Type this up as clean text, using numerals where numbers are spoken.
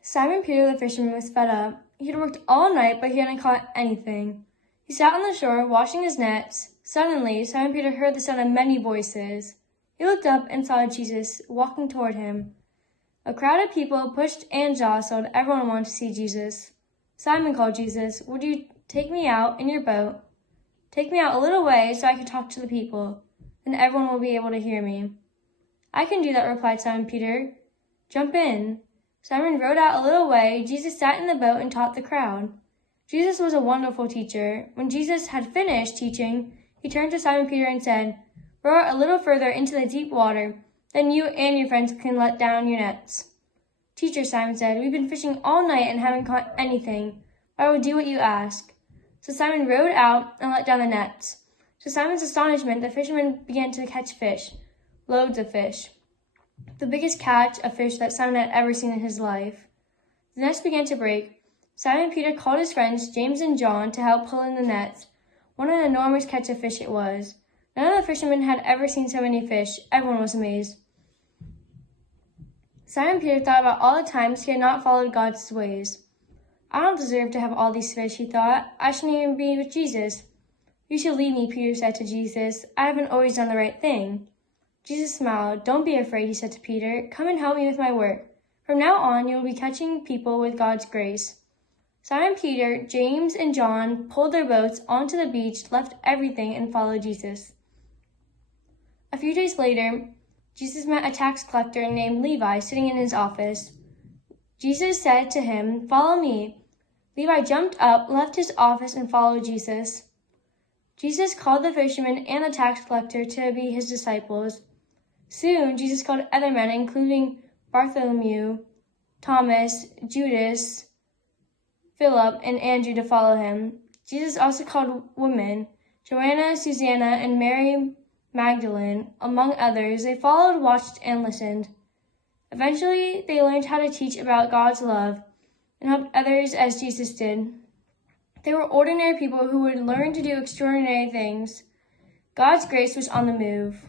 Simon Peter the fisherman was fed up. He had worked all night, but he hadn't caught anything. He sat on the shore, washing his nets. Suddenly, Simon Peter heard the sound of many voices. He looked up and saw Jesus walking toward him. A crowd of people pushed and jostled. Everyone wanted to see Jesus. Simon called Jesus, "Would you take me out in your boat? Take me out a little way so I can talk to the people. Then everyone will be able to hear me." "I can do that," replied Simon Peter. "Jump in." Simon rowed out a little way. Jesus sat in the boat and taught the crowd. Jesus was a wonderful teacher. When Jesus had finished teaching, he turned to Simon Peter and said, "Row out a little further into the deep water. Then you and your friends can let down your nets." "Teacher," Simon said, "we've been fishing all night and haven't caught anything. But I will do what you ask." So Simon rowed out and let down the nets. To Simon's astonishment, the fishermen began to catch fish, loads of fish. The biggest catch of fish that Simon had ever seen in his life. The nets began to break. Simon Peter called his friends James and John to help pull in the nets. What an enormous catch of fish it was. None of the fishermen had ever seen so many fish. Everyone was amazed. Simon Peter thought about all the times he had not followed God's ways. "I don't deserve to have all these fish," he thought. "I shouldn't even be with Jesus." "You should leave me," Peter said to Jesus. "I haven't always done the right thing." Jesus smiled. "Don't be afraid," he said to Peter. "Come and help me with my work. From now on, you will be catching people with God's grace." Simon Peter, James, and John pulled their boats onto the beach, left everything, and followed Jesus. A few days later, Jesus met a tax collector named Levi sitting in his office. Jesus said to him, "Follow me." Levi jumped up, left his office, and followed Jesus. Jesus called the fisherman and the tax collector to be his disciples. Soon, Jesus called other men, including Bartholomew, Thomas, Judas, Philip, and Andrew, to follow him. Jesus also called women, Joanna, Susanna, and Mary Magdalene, among others. They followed, watched, and listened. Eventually, they learned how to teach about God's love and helped others as Jesus did. They were ordinary people who would learn to do extraordinary things. God's grace was on the move.